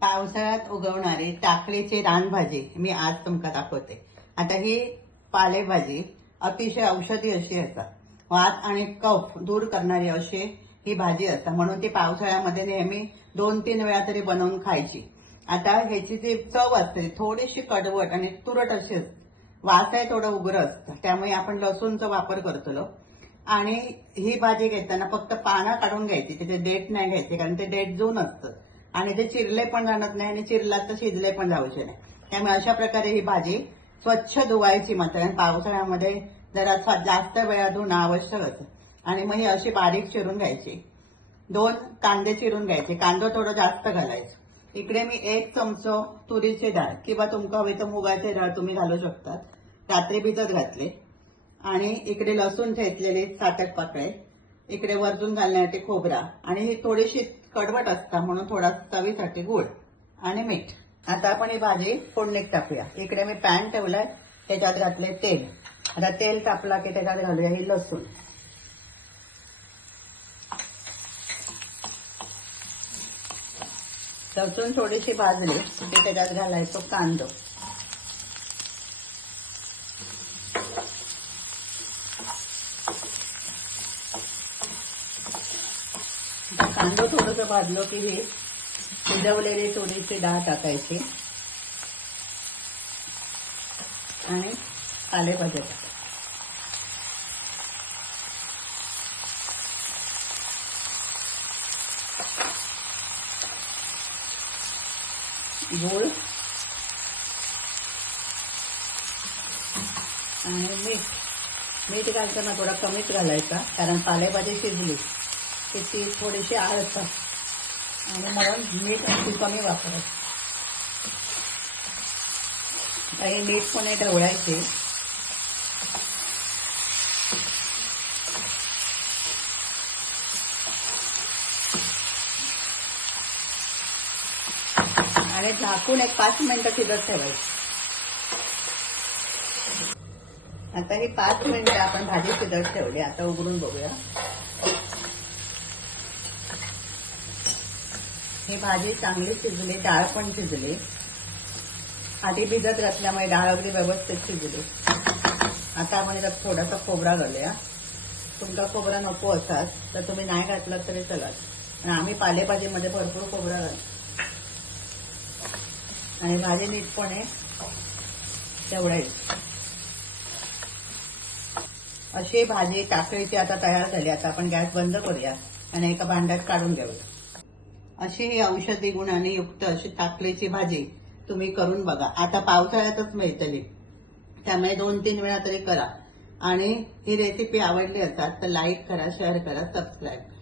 पावसाळ्यात उगवणारी टाकळीची रानभाजी मी आज तुमका दाखवते। आता ही पालेभाजी अतिशय औषधी अशी असता, वात आणि कफ दूर करणारी अशी ही भाजी असता, म्हणून ती पावसाळ्यामध्ये नेहमी 2-3 वेळा तरी बनवून खायची। आता ह्याची जी चव असते थोडीशी कडवट आणि तुरट अशी असते, वास आहे थोडं उग्र असतं, त्यामुळे आपण लसूणचा वापर करतो। आणि ही भाजी घेताना फक्त पानं काढून घ्यायची, त्याचे देठ नाही घ्यायचे, कारण ते देठ जून असतं आणि ते चिरले पण जाणार नाही आणि चिरला तर शिजले पण जाऊचे नाही। त्यामुळे अशा प्रकारे ही भाजी स्वच्छ धुवायची मात्र पावसाळ्यामध्ये जरा जास्त वेळा धुणं आवश्यक असतं। आणि मग ही अशी बारीक चिरून घ्यायची। 2 कांदे चिरून घ्यायचे, कांदा थोडं जास्त घालायचं। इकडे मी 1 चमचो तुरीची डाळ किंवा तुमका हवी तर मुगाची डाळ तुम्ही घालू शकता, रात्री भिजत घातले। आणि इकडे लसूण ठेचलेले 7-8 पाकळे, इकडे वरतून घालण्यासाठी खोबरा, आणि ही थोडीशी कडवट असता म्हणून थोडा चवीसाठी गूळ आणि मीठ। आता आपण ही भाजी फोडणीत टाकूया। इकडे मी पॅन ठेवलाय, त्याच्यात घातले तेल। आता तेल तापला की त्याच्यात घालूया ही लसूण। लसूण थोडीशी भाजली की त्याच्यात घालायचो कांदा। कांदा थोडंसं भाजलो की ही शिजवलेली थोडीशी डाळ टाकायची आणि पालेभाज्या टाकायच्या। गूळ आणि मीठ घालताना थोडा कमीच घालायचा, कारण पालेभाजी शिजली की ती थोडीशी आळसतात आणि म्हणून मीठ कमी वापरायचं। काही मीठ पण ढवळायचे। आणि झाकून 5 मिनिटं शिजत ठेवायची। आता ही 5 मिनिटं आपण भाजी शिजत ठेवली, आता उघडून बघूया। ही भाजी चांगली शिजली, डाळ पण शिजली। आधी भिजत घातल्यामुळे डाळ अगदी व्यवस्थित शिजली। आता आपण यात थोडासा खोबरा घालूया। तुमचा खोबरा नको असाल तर तुम्ही नाही घातलं तरी चालेल, आणि आम्ही पालेभाजीमध्ये भरपूर खोबरा घालतो। आणि भाजी नीटपणे तेवढायची। अशी भाजी टाकळीची आता तयार झाली। आता आपण गॅस बंद करूया आणि एका भांड्यात काढून घेऊया। अशी ही औषधी गुणांनी युक्त अशी टाकळीची भाजी तुम्ही करून बघा। आता पावसाळ्यातच मिळतली, त्यामुळे 2-3 वेळा तरी करा। आणि ही रेसिपी आवडली असाल तर लाईक करा, शेअर करा, सबस्क्राईब करा।